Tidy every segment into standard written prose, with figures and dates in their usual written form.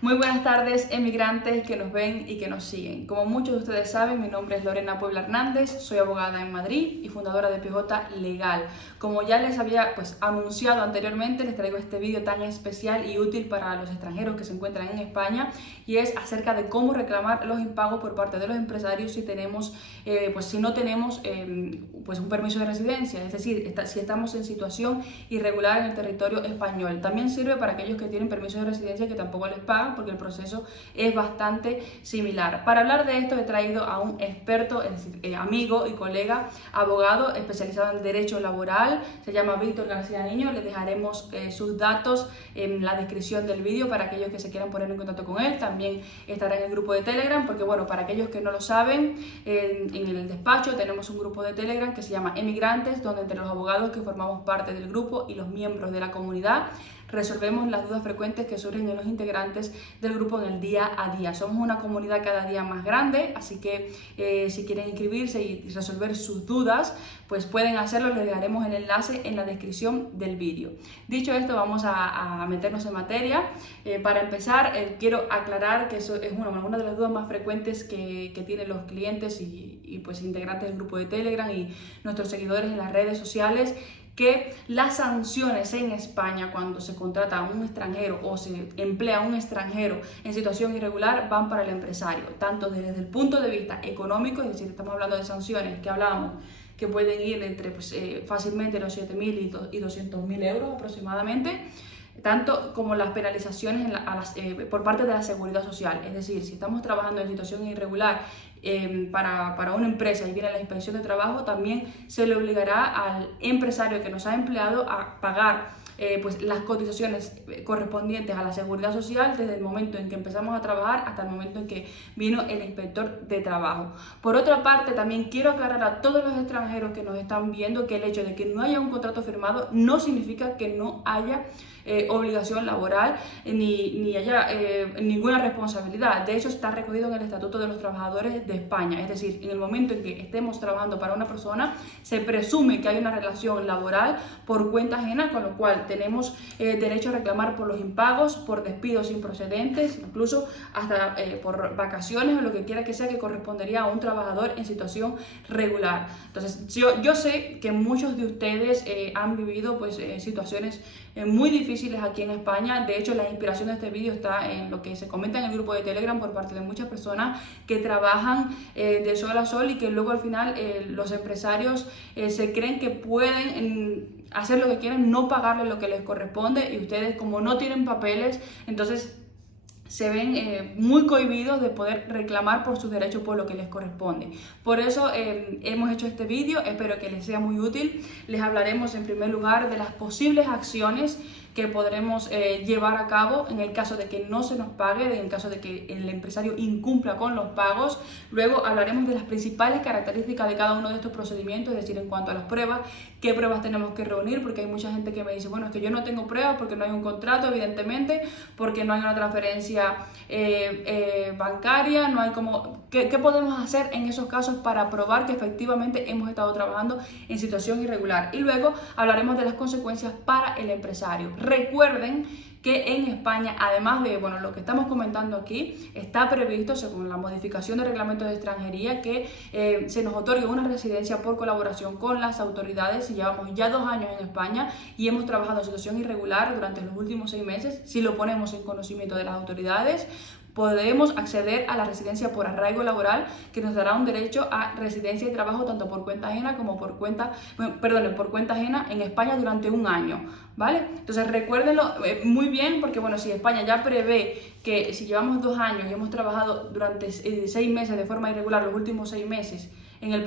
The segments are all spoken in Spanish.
Muy buenas tardes, emigrantes que nos ven y que nos siguen. Como muchos de ustedes saben, mi nombre es Lorena Puebla Hernández, soy abogada en Madrid y fundadora de PJ Legal. Como ya les había anunciado anteriormente, les traigo este vídeo tan especial y útil para los extranjeros que se encuentran en España, y es acerca de cómo reclamar los impagos por parte de los empresarios si tenemos, si no tenemos un permiso de residencia, es decir, si estamos en situación irregular en el territorio español. También sirve para aquellos que tienen permiso de residencia que tampoco les pagan, porque el proceso es bastante similar. Para hablar de esto he traído a un experto, es decir, amigo y colega, abogado especializado en derecho laboral, se llama Víctor García Niño. Les dejaremos sus datos en la descripción del vídeo para aquellos que se quieran poner en contacto con él. También estará en el grupo de Telegram, porque bueno, para aquellos que no lo saben, en el despacho tenemos un grupo de Telegram que se llama Emigrantes, donde entre los abogados que formamos parte del grupo y los miembros de la comunidad resolvemos las dudas frecuentes que surgen en los integrantes del grupo en el día a día. Somos una comunidad cada día más grande, así que si quieren inscribirse y resolver sus dudas, pues pueden hacerlo. Les dejaremos el enlace en la descripción del vídeo. Dicho esto, vamos a meternos en materia. Para empezar, quiero aclarar que eso es una de las dudas más frecuentes que tienen los clientes y pues integrantes del grupo de Telegram y nuestros seguidores en las redes sociales, que las sanciones en España cuando se contrata a un extranjero o se emplea a un extranjero en situación irregular van para el empresario, tanto desde el punto de vista económico, es decir, estamos hablando de sanciones que hablamos que pueden ir entre fácilmente los 7.000 y 200.000 euros aproximadamente, tanto como las penalizaciones por parte de la seguridad social. Es decir, si estamos trabajando en situación irregular para una empresa y viene la inspección de trabajo, también se le obligará al empresario que nos ha empleado a pagar las cotizaciones correspondientes a la seguridad social desde el momento en que empezamos a trabajar hasta el momento en que vino el inspector de trabajo. Por otra parte, también quiero aclarar a todos los extranjeros que nos están viendo que el hecho de que no haya un contrato firmado no significa que no haya obligación laboral ni haya ninguna responsabilidad. De hecho, está recogido en el Estatuto de los Trabajadores de España. Es decir, en el momento en que estemos trabajando para una persona, se presume que hay una relación laboral por cuenta ajena, con lo cual tenemos derecho a reclamar por los impagos, por despidos improcedentes, incluso hasta por vacaciones o lo que quiera que sea que correspondería a un trabajador en situación regular. Entonces, yo sé que muchos de ustedes han vivido situaciones muy difíciles aquí en España. De hecho, la inspiración de este vídeo está en lo que se comenta en el grupo de Telegram por parte de muchas personas que trabajan de sol a sol y que luego al final los empresarios se creen que pueden hacer lo que quieren, no pagarles lo que les corresponde, y ustedes, como no tienen papeles, entonces se ven muy cohibidos de poder reclamar por sus derechos, por lo que les corresponde. Por eso hemos hecho este vídeo, espero que les sea muy útil. Les hablaremos en primer lugar de las posibles acciones que podremos llevar a cabo en el caso de que no se nos pague, en el caso de que el empresario incumpla con los pagos. Luego hablaremos de las principales características de cada uno de estos procedimientos, es decir, en cuanto a las pruebas, qué pruebas tenemos que reunir, porque hay mucha gente que me dice, bueno, es que yo no tengo pruebas porque no hay un contrato, evidentemente, porque no hay una transferencia bancaria, no hay como... ¿Qué podemos hacer en esos casos para probar que efectivamente hemos estado trabajando en situación irregular? Y luego hablaremos de las consecuencias para el empresario. Recuerden que en España, además de lo que estamos comentando aquí, está previsto, según la modificación del reglamento de extranjería, que se nos otorgue una residencia por colaboración con las autoridades. Si llevamos ya 2 años en España y hemos trabajado en situación irregular durante los últimos 6 meses, si lo ponemos en conocimiento de las autoridades, podemos acceder a la residencia por arraigo laboral, que nos dará un derecho a residencia y trabajo tanto por cuenta ajena como por cuenta ajena en España durante 1 año, ¿vale? Entonces recuérdenlo muy bien, porque si España ya prevé que si llevamos 2 años y hemos trabajado durante 6 meses de forma irregular, los últimos 6 meses, en el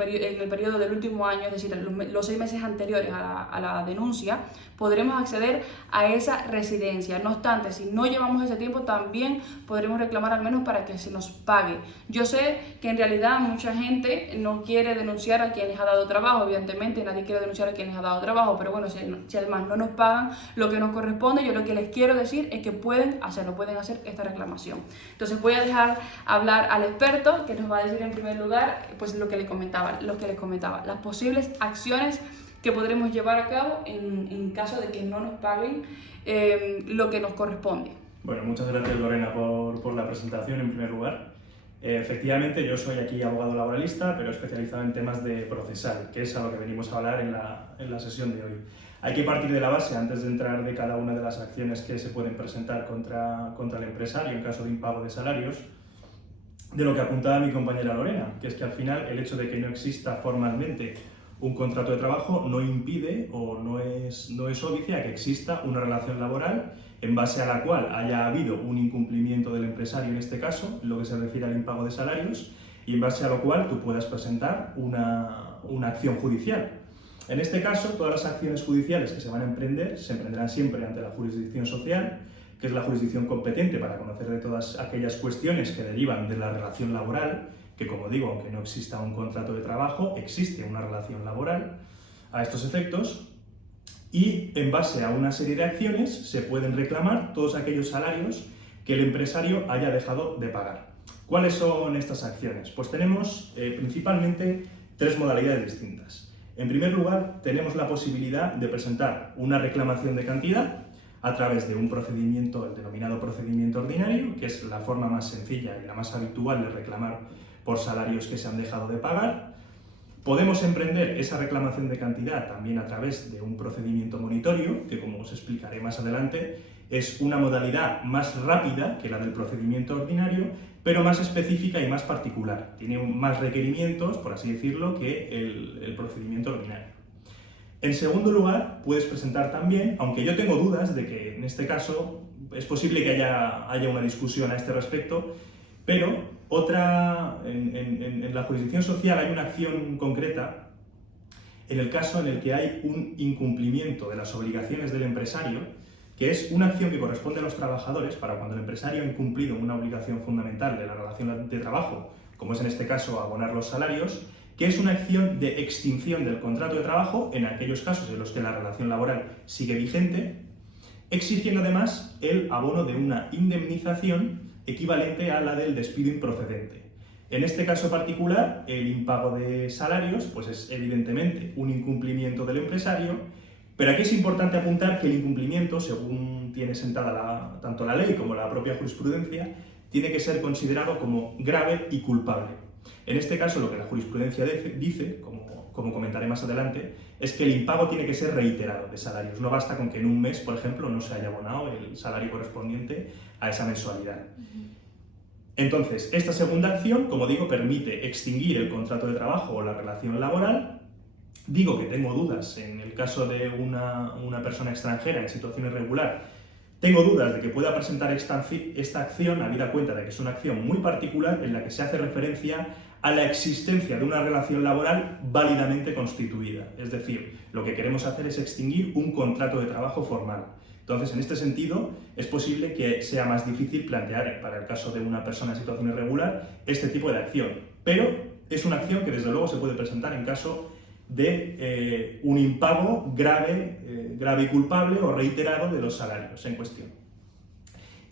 periodo del último año, es decir, los 6 meses anteriores a la denuncia, podremos acceder a esa residencia. No obstante, si no llevamos ese tiempo, también podremos reclamar al menos para que se nos pague. Yo sé que en realidad mucha gente no quiere denunciar a quien les ha dado trabajo, evidentemente nadie quiere denunciar a quien les ha dado trabajo, pero si además no nos pagan lo que nos corresponde, yo lo que les quiero decir es que pueden hacer esta reclamación. Entonces voy a dejar hablar al experto, que nos va a decir en primer lugar lo que les comentaba, las posibles acciones que podremos llevar a cabo en caso de que no nos paguen lo que nos corresponde. Bueno, muchas gracias Lorena por la presentación en primer lugar. Efectivamente, yo soy aquí abogado laboralista, pero especializado en temas de procesal, que es a lo que venimos a hablar en la sesión de hoy. Hay que partir de la base, antes de entrar de cada una de las acciones que se pueden presentar contra el empresario en caso de impago de salarios, de lo que apuntaba mi compañera Lorena, que es que al final el hecho de que no exista formalmente un contrato de trabajo no impide o no es óbice a que exista una relación laboral en base a la cual haya habido un incumplimiento del empresario en este caso, en lo que se refiere al impago de salarios, y en base a lo cual tú puedas presentar una acción judicial. En este caso, todas las acciones judiciales que se van a emprender se emprenderán siempre ante la jurisdicción social, que es la jurisdicción competente para conocer de todas aquellas cuestiones que derivan de la relación laboral, que como digo, aunque no exista un contrato de trabajo, existe una relación laboral a estos efectos, y en base a una serie de acciones se pueden reclamar todos aquellos salarios que el empresario haya dejado de pagar. ¿Cuáles son estas acciones? Pues tenemos principalmente tres modalidades distintas. En primer lugar, tenemos la posibilidad de presentar una reclamación de cantidad a través de un procedimiento, el denominado procedimiento ordinario, que es la forma más sencilla y la más habitual de reclamar por salarios que se han dejado de pagar. Podemos emprender esa reclamación de cantidad también a través de un procedimiento monitorio, que como os explicaré más adelante, es una modalidad más rápida que la del procedimiento ordinario, pero más específica y más particular. Tiene más requerimientos, por así decirlo, que el procedimiento ordinario. En segundo lugar, puedes presentar también, aunque yo tengo dudas de que en este caso es posible que haya una discusión a este respecto, pero en la jurisdicción social hay una acción concreta en el caso en el que hay un incumplimiento de las obligaciones del empresario, que es una acción que corresponde a los trabajadores para cuando el empresario ha incumplido una obligación fundamental de la relación de trabajo, como es en este caso abonar los salarios, que es una acción de extinción del contrato de trabajo en aquellos casos en los que la relación laboral sigue vigente, exigiendo además el abono de una indemnización equivalente a la del despido improcedente. En este caso particular, el impago de salarios pues es evidentemente un incumplimiento del empresario, pero aquí es importante apuntar que el incumplimiento, según tiene sentada tanto la ley como la propia jurisprudencia, tiene que ser considerado como grave y culpable. En este caso, lo que la jurisprudencia dice, como comentaré más adelante, es que el impago tiene que ser reiterado de salarios. No basta con que en un mes, por ejemplo, no se haya abonado el salario correspondiente a esa mensualidad. Entonces, esta segunda acción, como digo, permite extinguir el contrato de trabajo o la relación laboral. Digo que tengo dudas en el caso de una persona extranjera en situación irregular. Tengo dudas de que pueda presentar esta acción, habida cuenta de que es una acción muy particular en la que se hace referencia a la existencia de una relación laboral válidamente constituida. Es decir, lo que queremos hacer es extinguir un contrato de trabajo formal. Entonces, en este sentido, es posible que sea más difícil plantear, para el caso de una persona en situación irregular, este tipo de acción. Pero es una acción que, desde luego, se puede presentar en caso de un impago grave y culpable o reiterado de los salarios en cuestión.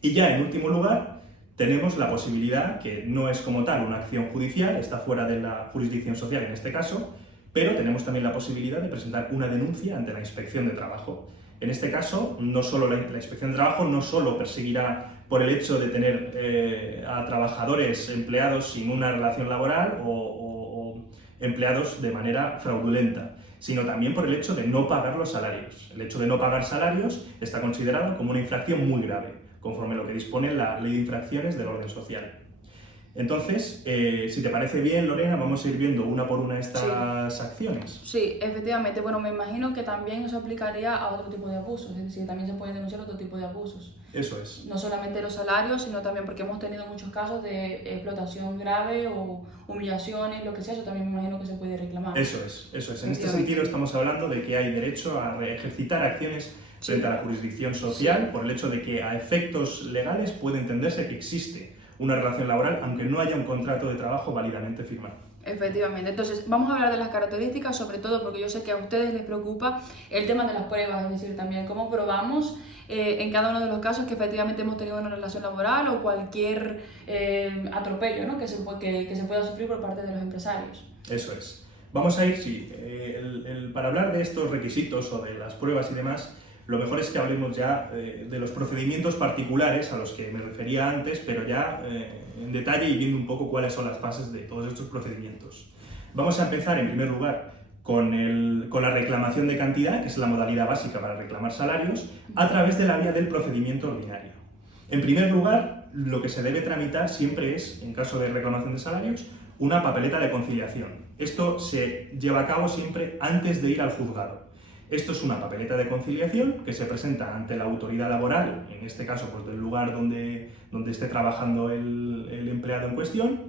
Y ya, en último lugar, tenemos la posibilidad, que no es como tal una acción judicial, está fuera de la jurisdicción social en este caso, pero tenemos también la posibilidad de presentar una denuncia ante la Inspección de Trabajo. En este caso, no solo la Inspección de Trabajo no solo perseguirá por el hecho de tener a trabajadores empleados sin una relación laboral o empleados de manera fraudulenta, sino también por el hecho de no pagar los salarios. El hecho de no pagar salarios está considerado como una infracción muy grave, conforme a lo que dispone la Ley de Infracciones del Orden Social. Entonces, si te parece bien, Lorena, vamos a ir viendo una por una estas acciones. Sí, efectivamente. Bueno, me imagino que también eso aplicaría a otro tipo de abusos, es decir, también se pueden denunciar otro tipo de abusos. Eso es. No solamente los salarios, sino también porque hemos tenido muchos casos de explotación grave o humillaciones, lo que sea, eso también me imagino que se puede reclamar. Eso es, eso es. En este sentido estamos hablando de que hay derecho a ejercitar acciones frente a la jurisdicción social por el hecho de que a efectos legales puede entenderse que existe una relación laboral, aunque no haya un contrato de trabajo válidamente firmado. Efectivamente. Entonces, vamos a hablar de las características, sobre todo porque yo sé que a ustedes les preocupa el tema de las pruebas, es decir, también cómo probamos en cada uno de los casos que efectivamente hemos tenido una relación laboral o cualquier atropello, ¿no? que se pueda sufrir por parte de los empresarios. Eso es. Vamos a ir, sí, para hablar de estos requisitos o de las pruebas y demás, lo mejor es que hablemos ya de los procedimientos particulares a los que me refería antes, pero ya en detalle y viendo un poco cuáles son las fases de todos estos procedimientos. Vamos a empezar, en primer lugar, con la reclamación de cantidad, que es la modalidad básica para reclamar salarios, a través de la vía del procedimiento ordinario. En primer lugar, lo que se debe tramitar siempre es, en caso de reclamación de salarios, una papeleta de conciliación. Esto se lleva a cabo siempre antes de ir al juzgado. Esto es una papeleta de conciliación que se presenta ante la autoridad laboral, en este caso pues, del lugar donde esté trabajando el empleado en cuestión,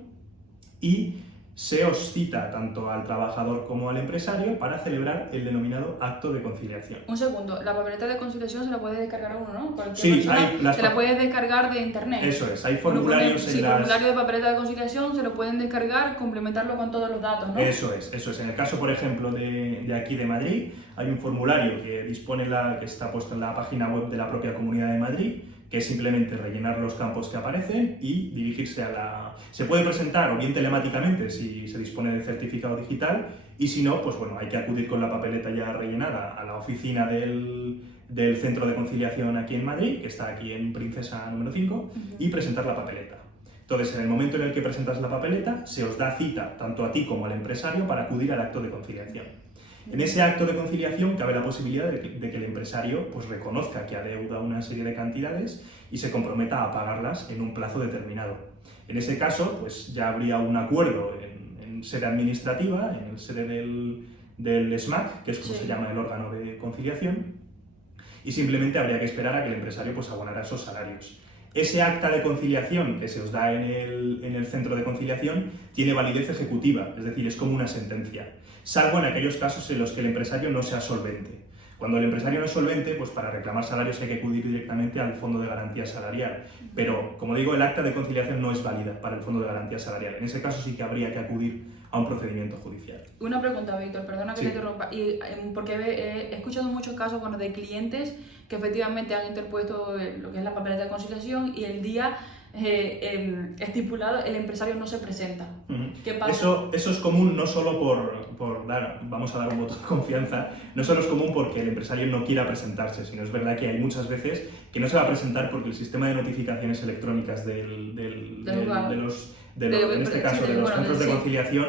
y se os cita tanto al trabajador como al empresario para celebrar el denominado acto de conciliación. Un segundo, la papeleta de conciliación se la puede descargar uno, ¿no? Sí, se la puede descargar de internet. Eso es, hay formularios en las... formulario de papeleta de conciliación se lo pueden descargar, complementarlo con todos los datos, ¿no? Eso es. En el caso, por ejemplo, de aquí de Madrid, hay un formulario que que está puesto en la página web de la propia Comunidad de Madrid, que es simplemente rellenar los campos que aparecen y dirigirse a la... Se puede presentar o bien telemáticamente si se dispone de certificado digital, y si no, pues bueno, hay que acudir con la papeleta ya rellenada a la oficina del Centro de Conciliación aquí en Madrid, que está aquí en Princesa número 5, y presentar la papeleta. Entonces, en el momento en el que presentas la papeleta, se os da cita tanto a ti como al empresario para acudir al acto de conciliación. En ese acto de conciliación cabe la posibilidad de que el empresario pues, reconozca que adeuda una serie de cantidades y se comprometa a pagarlas en un plazo determinado. En ese caso, pues, ya habría un acuerdo en sede administrativa, en el sede del SMAC, que es como se llama el órgano de conciliación, y simplemente habría que esperar a que el empresario pues, abonara esos salarios. Ese acta de conciliación que se os da en el centro de conciliación tiene validez ejecutiva, es decir, es como una sentencia, salvo en aquellos casos en los que el empresario no sea solvente. Cuando el empresario no es solvente, pues para reclamar salarios hay que acudir directamente al Fondo de Garantía Salarial. Pero, como digo, el acta de conciliación no es válida para el Fondo de Garantía Salarial. En ese caso sí que habría que acudir a un procedimiento judicial. Una pregunta, Víctor, perdona que te interrumpa. Porque he escuchado muchos casos de clientes que efectivamente han interpuesto lo que es la papeleta de conciliación y el día estipulado el empresario no se presenta. ¿Qué pasa? Eso es común no solo vamos a dar un voto de confianza, no solo es común porque el empresario no quiera presentarse, sino es verdad que hay muchas veces que no se va a presentar porque el sistema de notificaciones electrónicas en este caso de los centros de conciliación,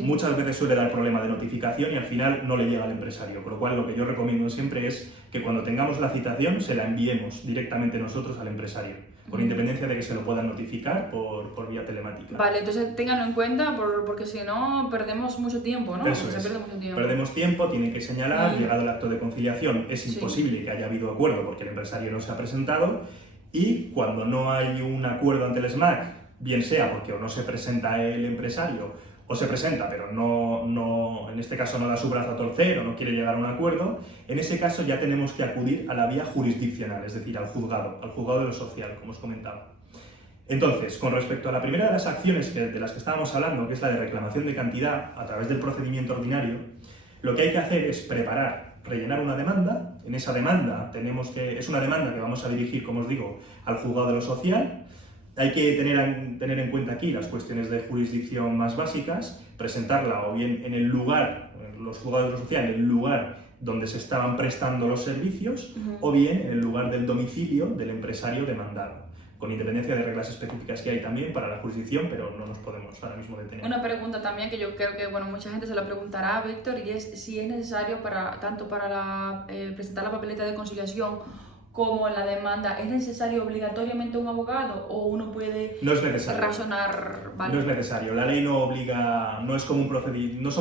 muchas veces suele dar problema de notificación y al final no le llega al empresario, por lo cual lo que yo recomiendo siempre es que cuando tengamos la citación se la enviemos directamente nosotros al empresario, con independencia de que se lo puedan notificar por vía telemática. Vale, entonces ténganlo en cuenta porque si no perdemos mucho tiempo, ¿no? Eso es. Perdemos tiempo, tienen que señalar, llegado el acto de conciliación es imposible que haya habido acuerdo porque el empresario no se ha presentado, y cuando no hay un acuerdo ante el SMAC, bien sea porque o no se presenta el empresario o se presenta pero en este caso no da su brazo a torcer o no quiere llegar a un acuerdo, en ese caso ya tenemos que acudir a la vía jurisdiccional, es decir, al juzgado de lo social, como os comentaba. Entonces, con respecto a la primera de las acciones de las que estábamos hablando, que es la de reclamación de cantidad a través del procedimiento ordinario, lo que hay que hacer es rellenar una demanda. En esa demanda es una demanda que vamos a dirigir, como os digo, al juzgado de lo social. Hay que tener en cuenta aquí las cuestiones de jurisdicción más básicas, presentarla o bien en el lugar, los juzgados de lo social, en el lugar donde se estaban prestando los servicios, o bien en el lugar del domicilio del empresario demandado, con independencia de reglas específicas que hay también para la jurisdicción, pero no nos podemos ahora mismo detener. Una pregunta también que yo creo que mucha gente se la preguntará, Víctor, y es si es necesario tanto para presentar la papeleta de conciliación como la demanda, ¿es necesario obligatoriamente un abogado o uno puede razonar? ¿Vale? No es necesario. La ley no obliga, no son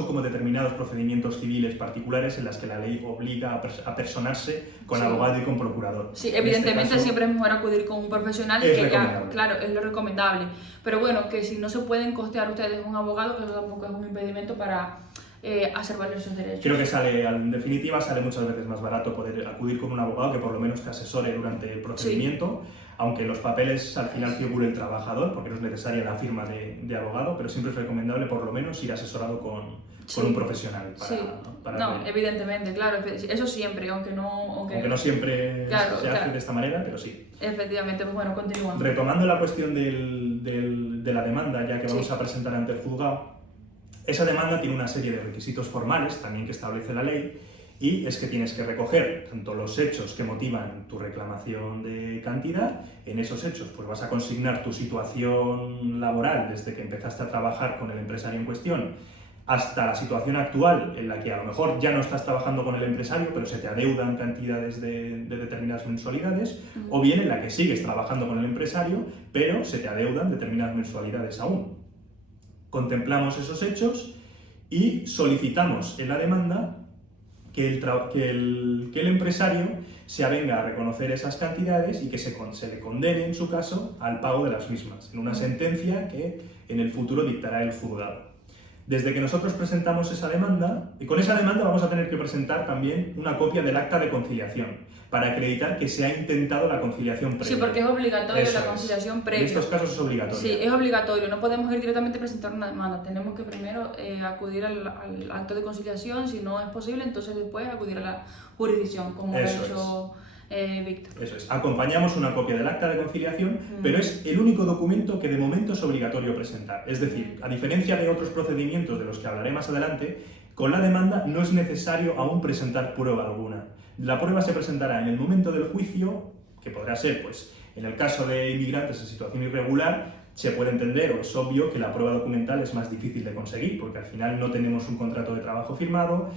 como determinados procedimientos civiles particulares en las que la ley obliga a personarse con abogado y con procurador. Sí, evidentemente siempre es mejor acudir con un profesional y que ya, claro, es lo recomendable. Pero bueno, que si no se pueden costear ustedes un abogado, que eso tampoco es un impedimento para hacer valer sus derechos. Creo que en definitiva sale muchas veces más barato poder acudir con un abogado que por lo menos te asesore durante el procedimiento, aunque en los papeles al final figure el trabajador, porque no es necesaria la firma de abogado, pero siempre es recomendable por lo menos ir asesorado con un profesional. Evidentemente, claro, eso siempre, aunque no siempre se hace de esta manera, pero sí. Efectivamente, pues bueno, continuamos. Retomando la cuestión de la demanda, ya que vamos a presentar ante el juzgado, esa demanda tiene una serie de requisitos formales también que establece la ley, y es que tienes que recoger tanto los hechos que motivan tu reclamación de cantidad. En esos hechos pues vas a consignar tu situación laboral desde que empezaste a trabajar con el empresario en cuestión hasta la situación actual en la que a lo mejor ya no estás trabajando con el empresario, pero se te adeudan cantidades de determinadas mensualidades, o bien en la que sigues trabajando con el empresario, pero se te adeudan determinadas mensualidades aún. Contemplamos esos hechos y solicitamos en la demanda que el empresario se avenga a reconocer esas cantidades y que se le condene, en su caso, al pago de las mismas, en una sentencia que en el futuro dictará el juzgado. Desde que nosotros presentamos esa demanda, y con esa demanda vamos a tener que presentar también una copia del acta de conciliación, para acreditar que se ha intentado la conciliación previa. Sí, porque es obligatorio la conciliación previa. En estos casos es obligatorio. Sí, es obligatorio. No podemos ir directamente a presentar una demanda. Tenemos que primero acudir al acto de conciliación. Si no es posible, entonces después acudir a la jurisdicción, como ha dicho Víctor. Eso es. Acompañamos una copia del acta de conciliación, pero es el único documento que de momento es obligatorio presentar. Es decir, a diferencia de otros procedimientos de los que hablaré más adelante, con la demanda no es necesario aún presentar prueba alguna. La prueba se presentará en el momento del juicio, que podrá ser, pues, en el caso de inmigrantes en situación irregular, se puede entender o es obvio que la prueba documental es más difícil de conseguir, porque al final no tenemos un contrato de trabajo firmado,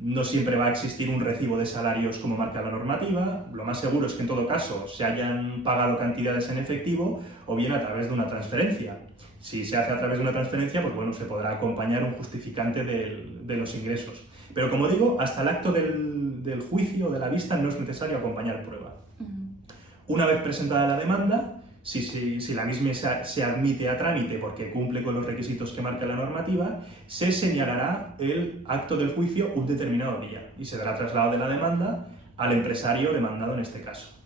no siempre va a existir un recibo de salarios como marca la normativa, lo más seguro es que en todo caso se hayan pagado cantidades en efectivo o bien a través de una transferencia. Si se hace a través de una transferencia, pues bueno, se podrá acompañar un justificante de los ingresos. Pero como digo, hasta el acto del juicio o de la vista no es necesario acompañar prueba. Una vez presentada la demanda, si la misma se admite a trámite porque cumple con los requisitos que marca la normativa, se señalará el acto del juicio un determinado día y se dará traslado de la demanda al empresario demandado en este caso.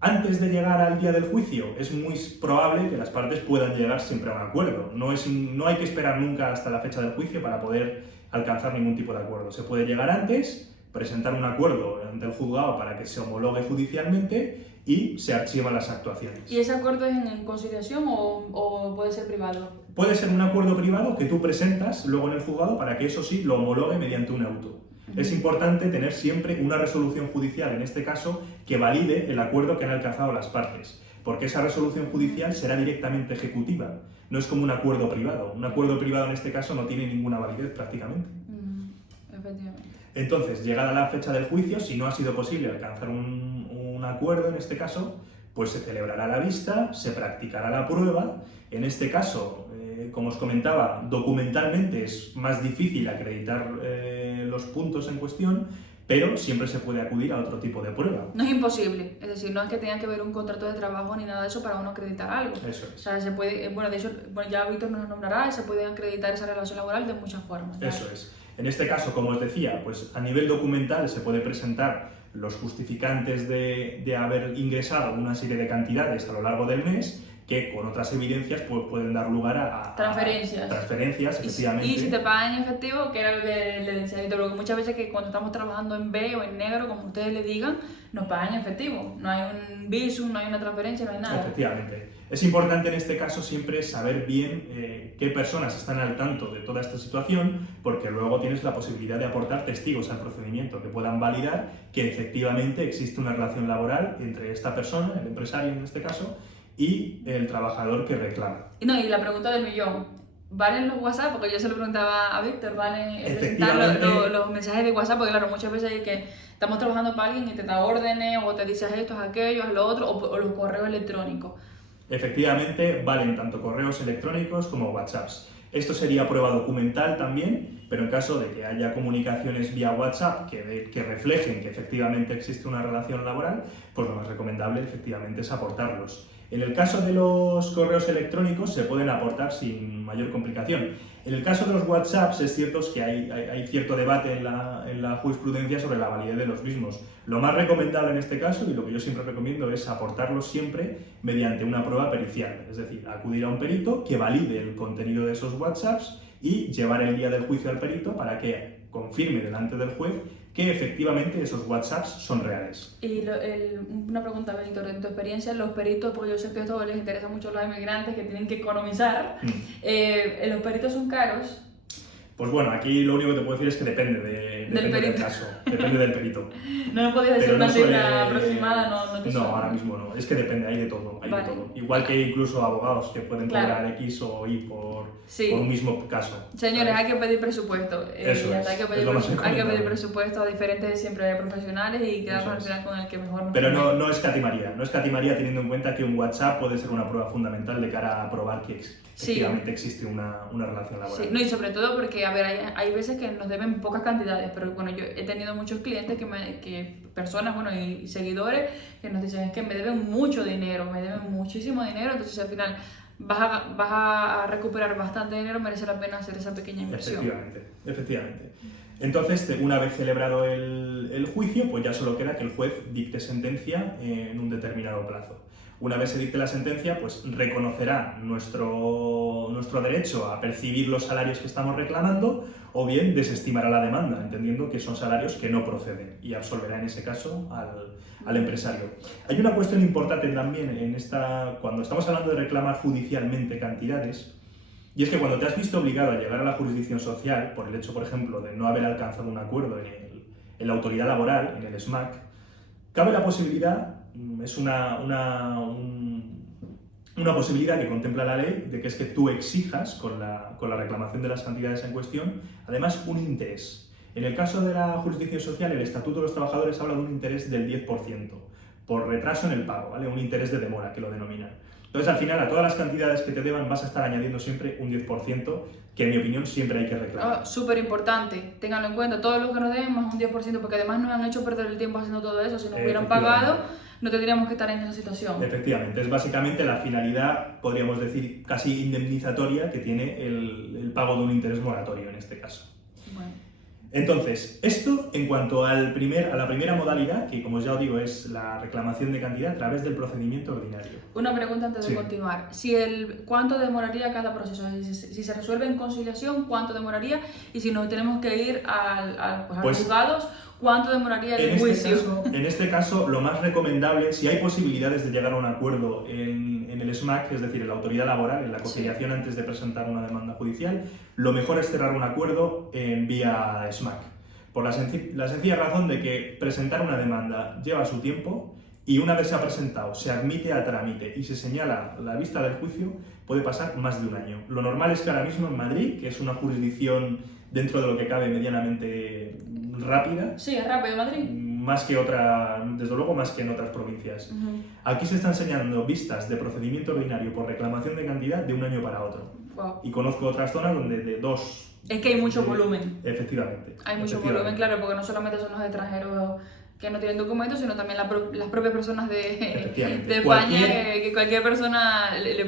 Antes de llegar al día del juicio, es muy probable que las partes puedan llegar siempre a un acuerdo. No hay que esperar nunca hasta la fecha del juicio para poder alcanzar ningún tipo de acuerdo. Se puede llegar antes, presentar un acuerdo ante el juzgado para que se homologue judicialmente y se archivan las actuaciones. ¿Y ese acuerdo es en conciliación o puede ser privado? Puede ser un acuerdo privado que tú presentas luego en el juzgado para que eso sí lo homologue mediante un auto. Es importante tener siempre una resolución judicial, en este caso, que valide el acuerdo que han alcanzado las partes, porque esa resolución judicial será directamente ejecutiva, no es como un acuerdo privado. Un acuerdo privado en este caso no tiene ninguna validez prácticamente. Efectivamente. Entonces, llegada la fecha del juicio, si no ha sido posible alcanzar un acuerdo en este caso, pues se celebrará la vista, se practicará la prueba. En este caso, como os comentaba, documentalmente es más difícil acreditar los puntos en cuestión, pero siempre se puede acudir a otro tipo de prueba. No es imposible, es decir, no es que tenga que haber un contrato de trabajo ni nada de eso para uno acreditar algo. Eso es. O sea, se puede, bueno, de hecho, ya Víctor nos nombrará, se puede acreditar esa relación laboral de muchas formas. ¿Vale? Eso es. En este caso, como os decía, pues a nivel documental se puede presentar los justificantes de haber ingresado una serie de cantidades a lo largo del mes, que con otras evidencias pues, pueden dar lugar a transferencias, efectivamente. Y si te pagan en efectivo, que era lo que le decía Víctor, porque muchas veces que cuando estamos trabajando en B o en negro, como ustedes le digan, nos pagan en efectivo. No hay un visum, no hay una transferencia, no hay nada. Efectivamente. Es importante en este caso siempre saber bien qué personas están al tanto de toda esta situación, porque luego tienes la posibilidad de aportar testigos al procedimiento que puedan validar que efectivamente existe una relación laboral entre esta persona, el empresario en este caso, y el trabajador que reclama. No, y la pregunta del millón, ¿valen los WhatsApp? Porque yo se lo preguntaba a Víctor, ¿valen presentar los mensajes de WhatsApp? Porque claro, muchas veces hay que estamos trabajando para alguien y te da órdenes, o te dices esto, aquello, haz lo otro, o los correos electrónicos. Efectivamente, valen tanto correos electrónicos como WhatsApps. Esto sería prueba documental también, pero en caso de que haya comunicaciones vía WhatsApp que reflejen que efectivamente existe una relación laboral, pues lo más recomendable efectivamente es aportarlos. En el caso de los correos electrónicos se pueden aportar sin mayor complicación. En el caso de los WhatsApps es cierto que hay cierto debate en la jurisprudencia sobre la validez de los mismos. Lo más recomendable en este caso, y lo que yo siempre recomiendo, es aportarlos siempre mediante una prueba pericial. Es decir, acudir a un perito que valide el contenido de esos WhatsApps y llevar el día del juicio al perito para que confirme delante del juez que efectivamente esos WhatsApps son reales. Y una pregunta, Víctor, en tu experiencia, los peritos, porque yo sé que esto les interesa mucho a los inmigrantes que tienen que economizar, ¿los peritos son caros? Pues bueno, aquí lo único que te puedo decir es que depende del caso, depende del perito. No me podías decir Pero no una cifra suele- aproximada, no te No, suena. ahora mismo no. Es que depende, hay de todo, hay Vale. de todo. Igual que incluso abogados que pueden Claro. cobrar X o Y Sí. por un mismo caso. Señores, ¿sabes? hay que pedir presupuesto. Eso Ya es, está, hay que pedir, es lo más hay que recomendable. pedir presupuesto a diferentes siempre profesionales y quedarnos Eso al es. final con el que mejor nos Pero convenga. no escatimaría teniendo en cuenta que un WhatsApp puede ser una prueba fundamental de cara a probar que Sí. efectivamente existe una relación laboral. Sí, no, y sobre todo porque, a ver, hay veces que nos deben pocas cantidades, pero bueno, yo he tenido muchos clientes personas, bueno, y seguidores que nos dicen, es que me deben mucho dinero, me deben muchísimo dinero, entonces al final vas a recuperar bastante dinero, merece la pena hacer esa pequeña inversión. Efectivamente. Entonces, una vez celebrado el juicio, pues ya solo queda que el juez dicte sentencia en un determinado plazo. Una vez se dicte la sentencia, pues reconocerá nuestro derecho a percibir los salarios que estamos reclamando o bien desestimará la demanda, entendiendo que son salarios que no proceden y absolverá en ese caso al empresario. Hay una cuestión importante también cuando estamos hablando de reclamar judicialmente cantidades, y es que cuando te has visto obligado a llegar a la jurisdicción social, por el hecho, por ejemplo, de no haber alcanzado un acuerdo en la autoridad laboral, en el SMAC, cabe la posibilidad, es una posibilidad que contempla la ley, de que es que tú exijas con la reclamación de las cantidades en cuestión, además, un interés. En el caso de la jurisdicción social, el Estatuto de los Trabajadores habla de un interés del 10%, por retraso en el pago, ¿vale? Un interés de demora, que lo denominan. Entonces, al final, a todas las cantidades que te deban vas a estar añadiendo siempre un 10%, que en mi opinión siempre hay que reclamar. Súper importante, ténganlo en cuenta, todo lo que nos den más un 10%, porque además nos han hecho perder el tiempo haciendo todo eso. Si nos hubieran pagado, no tendríamos que estar en esa situación. Efectivamente, es básicamente la finalidad, podríamos decir, casi indemnizatoria que tiene el pago de un interés moratorio en este caso. Bueno. Entonces, esto en cuanto a la primera modalidad, que como ya os digo es la reclamación de cantidad a través del procedimiento ordinario. Una pregunta antes de Sí. continuar. ¿Cuánto demoraría cada proceso? Si se resuelve en conciliación, ¿cuánto demoraría? Y si nos tenemos que ir a los juzgados, ¿cuánto demoraría el juicio? En este caso, lo más recomendable, si hay posibilidades de llegar a un acuerdo en el SMAC, es decir, en la autoridad laboral, en la conciliación antes de presentar una demanda judicial, lo mejor es cerrar un acuerdo en vía SMAC. Por la sencilla razón de que presentar una demanda lleva su tiempo y una vez se ha presentado, se admite a trámite y se señala la vista del juicio, puede pasar más de un año. Lo normal es que ahora mismo en Madrid, que es una jurisdicción dentro de lo que cabe medianamente rápida, Sí, es rápido, Madrid. desde luego más que en otras provincias. Aquí se están enseñando vistas de procedimiento ordinario por reclamación de cantidad de un año para otro. Wow. Y conozco otras zonas donde de 2. Es que hay mucho volumen. Efectivamente. Hay mucho volumen, claro, porque no solamente son los extranjeros que no tienen documentos, sino también las propias personas de España, que cualquier persona le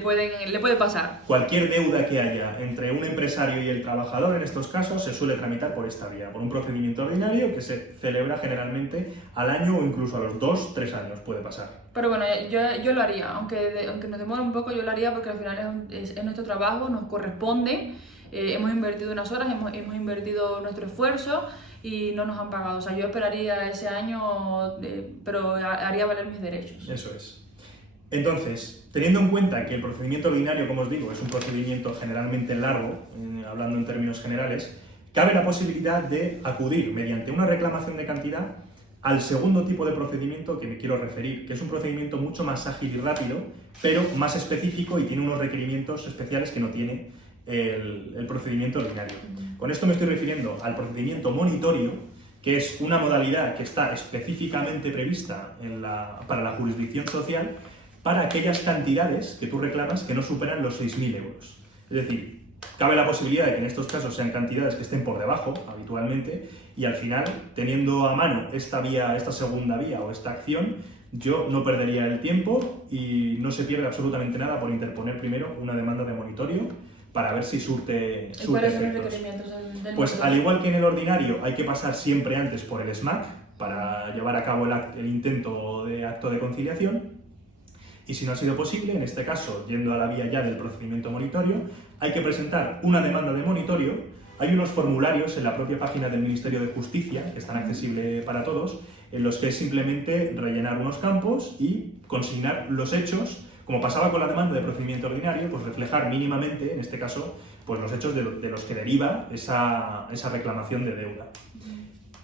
puede pasar. Cualquier deuda que haya entre un empresario y el trabajador, en estos casos, se suele tramitar por esta vía, por un procedimiento ordinario que se celebra generalmente al año o incluso a los 2-3 años puede pasar. Pero bueno, yo lo haría, aunque nos demore un poco, yo lo haría porque al final es nuestro trabajo, nos corresponde, hemos invertido unas horas, hemos invertido nuestro esfuerzo y no nos han pagado. O sea, yo esperaría ese año, pero haría valer mis derechos. Eso es. Entonces, teniendo en cuenta que el procedimiento ordinario, como os digo, es un procedimiento generalmente largo, hablando en términos generales, cabe la posibilidad de acudir mediante una reclamación de cantidad al segundo tipo de procedimiento que me quiero referir, que es un procedimiento mucho más ágil y rápido, pero más específico y tiene unos requerimientos especiales que no tiene el procedimiento ordinario. Con esto me estoy refiriendo al procedimiento monitorio, que es una modalidad que está específicamente prevista para la jurisdicción social para aquellas cantidades que tú reclamas que no superan los 6.000 euros. Es decir, cabe la posibilidad de que en estos casos sean cantidades que estén por debajo, habitualmente, y al final, teniendo a mano esta segunda vía o esta acción, yo no perdería el tiempo y no se pierde absolutamente nada por interponer primero una demanda de monitorio para ver si surte ¿Y cuáles son los efectos. requerimientos del Pues monitorio? al igual que en el ordinario hay que pasar siempre antes por el SMAC para llevar a cabo el intento de acto de conciliación, y si no ha sido posible, en este caso, yendo a la vía ya del procedimiento monitorio, hay que presentar una demanda de monitorio. Hay unos formularios en la propia página del Ministerio de Justicia, que están accesibles para todos, en los que es simplemente rellenar unos campos y consignar los hechos como pasaba con la demanda de procedimiento ordinario, pues reflejar mínimamente, en este caso, pues los hechos de los que deriva esa reclamación de deuda.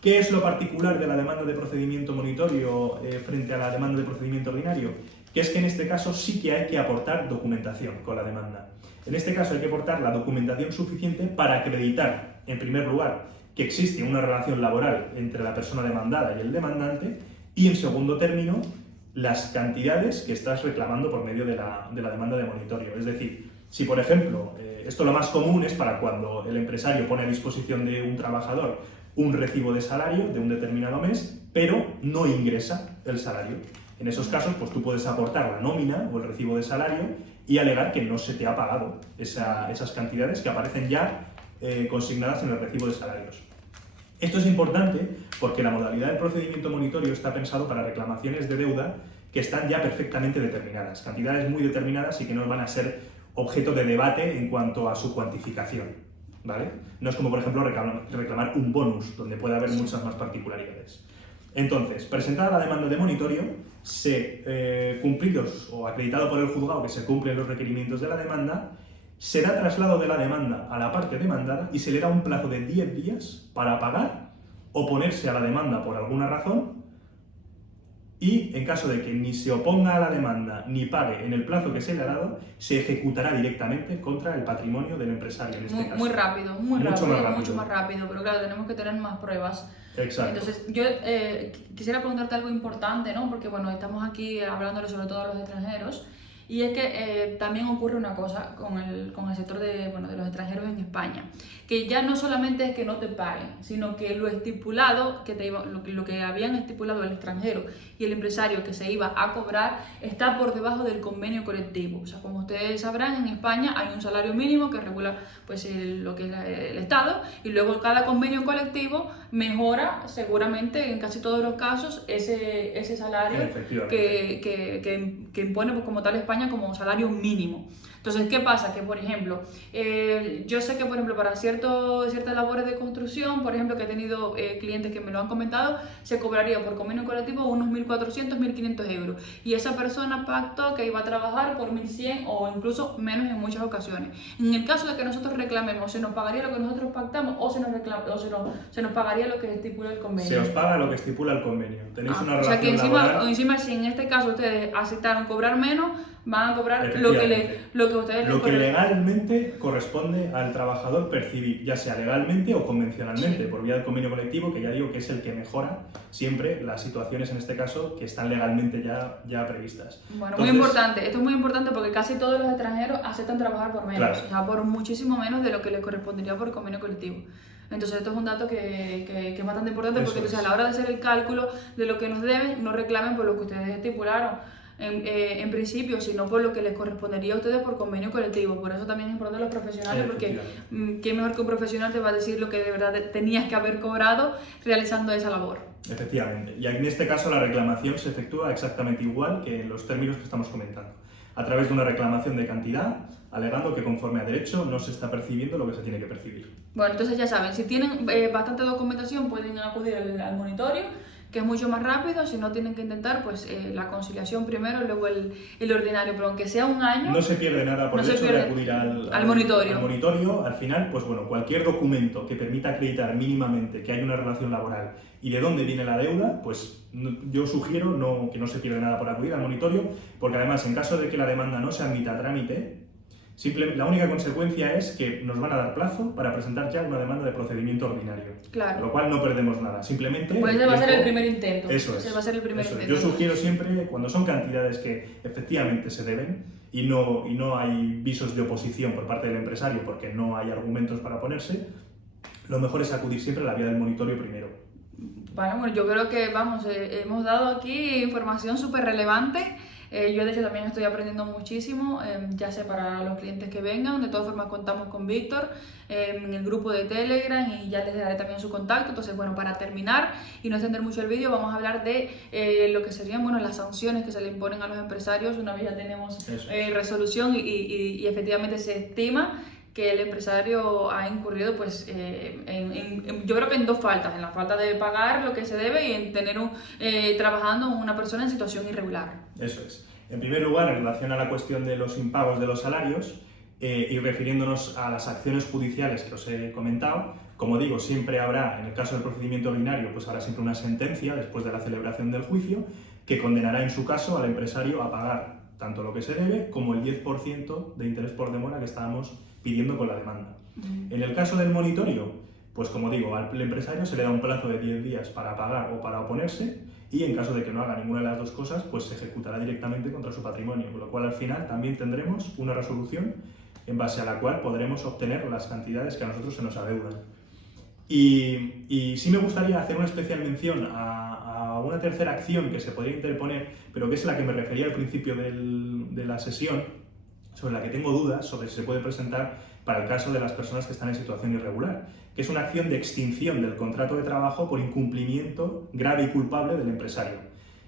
¿Qué es lo particular de la demanda de procedimiento monitorio frente a la demanda de procedimiento ordinario? Que es que en este caso sí que hay que aportar documentación con la demanda. En este caso hay que aportar la documentación suficiente para acreditar, en primer lugar, que existe una relación laboral entre la persona demandada y el demandante, y en segundo término, las cantidades que estás reclamando por medio de la demanda de monitorio. Es decir, si por ejemplo, esto lo más común es para cuando el empresario pone a disposición de un trabajador un recibo de salario de un determinado mes, pero no ingresa el salario. En esos casos, pues tú puedes aportar la nómina o el recibo de salario y alegar que no se te ha pagado esas cantidades que aparecen ya consignadas en el recibo de salarios. Esto es importante porque la modalidad del procedimiento monitorio está pensado para reclamaciones de deuda que están ya perfectamente determinadas, cantidades muy determinadas y que no van a ser objeto de debate en cuanto a su cuantificación, ¿vale? No es como, por ejemplo, reclamar un bonus, donde puede haber muchas más particularidades. Entonces, presentada la demanda de monitorio, cumplidos o acreditado por el juzgado que se cumplen los requerimientos de la demanda, se da traslado de la demanda a la parte demandada y se le da un plazo de 10 días para pagar, oponerse a la demanda por alguna razón, y en caso de que ni se oponga a la demanda ni pague en el plazo que se le ha dado, se ejecutará directamente contra el patrimonio del empresario en este caso. Muy rápido, mucho más rápido, pero claro, tenemos que tener más pruebas. Exacto. Entonces, yo quisiera preguntarte algo importante, ¿no? Porque bueno, estamos aquí hablándole sobre todo a los extranjeros, y es que también ocurre una cosa con el sector de los extranjeros en España, que ya no solamente es que no te paguen, sino que lo estipulado, lo que habían estipulado el extranjero y el empresario que se iba a cobrar está por debajo del convenio colectivo. O sea, como ustedes sabrán, en España hay un salario mínimo que regula pues lo que es el Estado, y luego cada convenio colectivo mejora seguramente en casi todos los casos ese salario que impone pues, como tal España como salario mínimo. Entonces, ¿qué pasa? Que, por ejemplo, yo sé que, por ejemplo, para ciertas labores de construcción, por ejemplo, que he tenido clientes que me lo han comentado, se cobraría por convenio colectivo unos 1.400, 1.500 euros. Y esa persona pactó que iba a trabajar por 1.100 o incluso menos en muchas ocasiones. En el caso de que nosotros reclamemos, ¿se nos pagaría lo que nosotros pactamos o se nos pagaría lo que estipula el convenio? Se os paga lo que estipula el convenio. Tenéis una relación o sea que laboral. si en este caso ustedes aceptaron cobrar menos, van a cobrar lo que legalmente corresponde al trabajador percibir, ya sea legalmente o convencionalmente, por vía del convenio colectivo, que ya digo que es el que mejora siempre las situaciones, en este caso, que están legalmente ya previstas. Bueno, muy importante. Esto es muy importante porque casi todos los extranjeros aceptan trabajar por menos, claro. O sea, por muchísimo menos de lo que les correspondería por convenio colectivo. Entonces esto es un dato que es bastante importante porque entonces, a la hora de hacer el cálculo de lo que nos deben, no reclamen por lo que ustedes estipularon en principio, sino por lo que les correspondería a ustedes por convenio colectivo. Por eso también es importante los profesionales, porque qué mejor que un profesional te va a decir lo que de verdad tenías que haber cobrado realizando esa labor. Efectivamente, y en este caso la reclamación se efectúa exactamente igual que en los términos que estamos comentando, a través de una reclamación de cantidad, alegando que conforme a derecho no se está percibiendo lo que se tiene que percibir. Bueno, entonces ya saben, si tienen bastante documentación pueden acudir al monitorio, que es mucho más rápido. Si no, tienen que intentar pues la conciliación primero y luego el ordinario, pero aunque sea un año... No se pierde nada por el hecho de acudir al monitorio. Al monitorio, al final, pues bueno, cualquier documento que permita acreditar mínimamente que hay una relación laboral y de dónde viene la deuda, pues yo sugiero que no se pierda nada por acudir al monitorio, porque además, en caso de que la demanda no se admita a trámite, la única consecuencia es que nos van a dar plazo para presentar ya una demanda de procedimiento ordinario. Claro. Lo cual no perdemos nada. Simplemente... Pues ese va a ser el primer intento. Eso es. Ese va a ser el primer intento. Yo sugiero siempre, cuando son cantidades que efectivamente se deben y no hay visos de oposición por parte del empresario porque no hay argumentos para oponerse, lo mejor es acudir siempre a la vía del monitorio primero. Bueno, yo creo que, hemos dado aquí información súper relevante. Yo de hecho también estoy aprendiendo muchísimo, ya sea para los clientes que vengan. De todas formas contamos con Víctor en el grupo de Telegram y ya les daré también su contacto. Entonces, bueno, para terminar y no extender mucho el vídeo, vamos a hablar de lo que serían las sanciones que se le imponen a los empresarios una vez ya tenemos resolución y efectivamente se estima que el empresario ha incurrido pues yo creo que en dos faltas, en la falta de pagar lo que se debe y en tener trabajando una persona en situación irregular. Eso es. En primer lugar, en relación a la cuestión de los impagos de los salarios, y refiriéndonos a las acciones judiciales que os he comentado, como digo, siempre habrá, en el caso del procedimiento ordinario, pues habrá siempre una sentencia después de la celebración del juicio que condenará en su caso al empresario a pagar tanto lo que se debe como el 10% de interés por demora que estábamos pidiendo con la demanda. En el caso del monitorio, pues como digo, al empresario se le da un plazo de 10 días para pagar o para oponerse, y en caso de que no haga ninguna de las dos cosas, pues se ejecutará directamente contra su patrimonio, con lo cual al final también tendremos una resolución en base a la cual podremos obtener las cantidades que a nosotros se nos adeudan. Y sí me gustaría hacer una especial mención a una tercera acción que se podría interponer, pero que es la que me refería al principio de la sesión, sobre la que tengo dudas sobre si se puede presentar para el caso de las personas que están en situación irregular, que es una acción de extinción del contrato de trabajo por incumplimiento grave y culpable del empresario.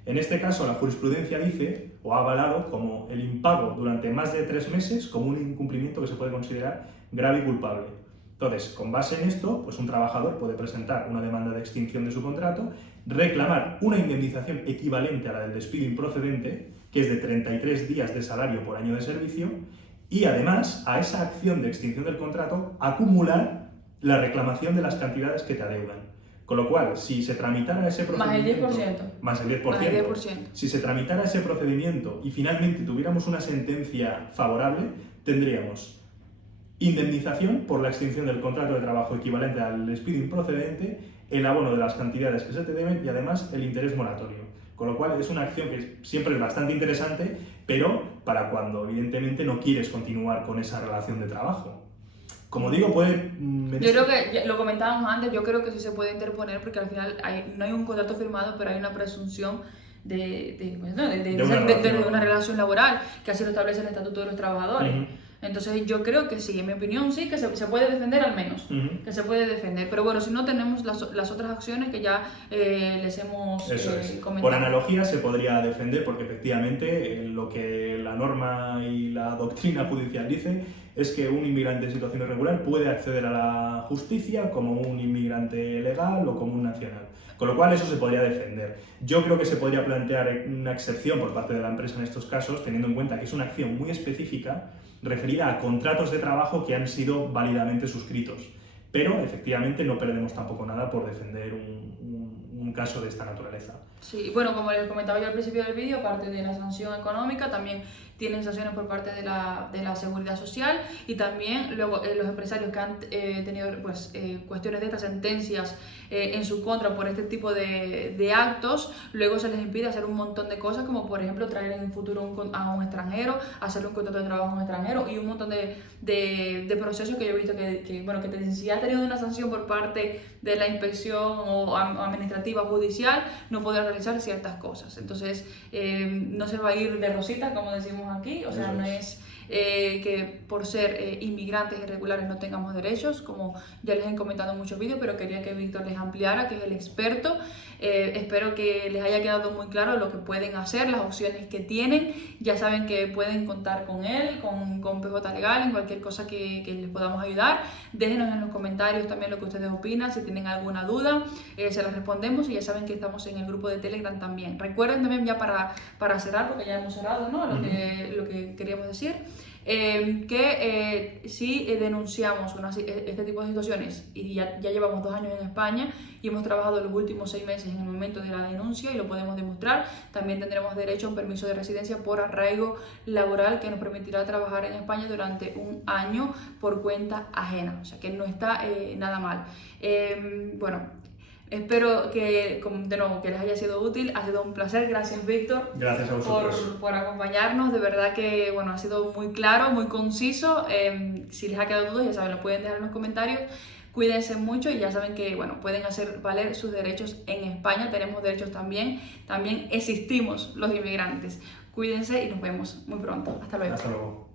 En este caso, la jurisprudencia dice, o ha avalado, como el impago durante más de 3 meses como un incumplimiento que se puede considerar grave y culpable. Entonces, con base en esto, pues un trabajador puede presentar una demanda de extinción de su contrato, reclamar una indemnización equivalente a la del despido improcedente, que es de 33 días de salario por año de servicio, y además, a esa acción de extinción del contrato, acumular la reclamación de las cantidades que te adeudan. Con lo cual, si se tramitara ese procedimiento... Más el 10%. Más el 10%. Si se tramitara ese procedimiento y finalmente tuviéramos una sentencia favorable, tendríamos indemnización por la extinción del contrato de trabajo equivalente al despido improcedente, el abono de las cantidades que se te deben y además el interés moratorio. Con lo cual es una acción que siempre es bastante interesante, pero para cuando evidentemente no quieres continuar con esa relación de trabajo. Como digo, puede... Yo creo que, lo comentábamos antes, yo creo que sí se puede interponer porque al final no hay un contrato firmado, pero hay una presunción de una relación laboral, que así lo establece el Estatuto de los Trabajadores. Entonces yo creo que sí, en mi opinión sí, que se puede defender al menos, que se puede defender. Pero bueno, si no tenemos las otras acciones que ya les hemos comentado. Por analogía se podría defender porque efectivamente lo que la norma y la doctrina judicial dice es que un inmigrante en situación irregular puede acceder a la justicia como un inmigrante legal o como un nacional. Con lo cual eso se podría defender. Yo creo que se podría plantear una excepción por parte de la empresa en estos casos, teniendo en cuenta que es una acción muy específica referida a contratos de trabajo que han sido válidamente suscritos. Pero efectivamente no perdemos tampoco nada por defender un caso de esta naturaleza. Sí, bueno, como les comentaba yo al principio del vídeo, aparte de la sanción económica, también tienen sanciones por parte de la Seguridad Social, y también luego los empresarios que han tenido cuestiones de estas sentencias en su contra por este tipo de actos, luego se les impide hacer un montón de cosas, como por ejemplo traer en el futuro a un extranjero, hacerle un contrato de trabajo a un extranjero, y un montón de procesos que yo he visto que si ha tenido una sanción por parte de la inspección o administrativa judicial, no podrá realizar ciertas cosas. Entonces no se va a ir de rosita, como decimos aquí, o sea, no es que por ser inmigrantes irregulares no tengamos derechos, como ya les he comentado en muchos vídeos, pero quería que Víctor les ampliara, que es el experto. Espero que les haya quedado muy claro lo que pueden hacer, las opciones que tienen. Ya saben que pueden contar con él, con PJ Legal, en cualquier cosa que les podamos ayudar. Déjenos en los comentarios también lo que ustedes opinan, si tienen alguna duda, se las respondemos, y ya saben que estamos en el grupo de Telegram también. Recuerden también, ya para cerrar, porque ya hemos cerrado, ¿no? Lo que queríamos decir, que si denunciamos este tipo de situaciones, y ya llevamos 2 años en España y hemos trabajado los últimos 6 meses en el momento de la denuncia y lo podemos demostrar, también tendremos derecho a un permiso de residencia por arraigo laboral que nos permitirá trabajar en España durante 1 año por cuenta ajena, o sea que no está nada mal. Bueno, espero que les haya sido útil, ha sido un placer. Gracias, Víctor. Gracias a vosotros por acompañarnos, de verdad que ha sido muy claro, muy conciso. Si les ha quedado dudas, ya saben, lo pueden dejar en los comentarios. Cuídense mucho y ya saben que pueden hacer valer sus derechos en España. Tenemos derechos también existimos los inmigrantes. Cuídense y nos vemos muy pronto. Hasta luego. Hasta luego.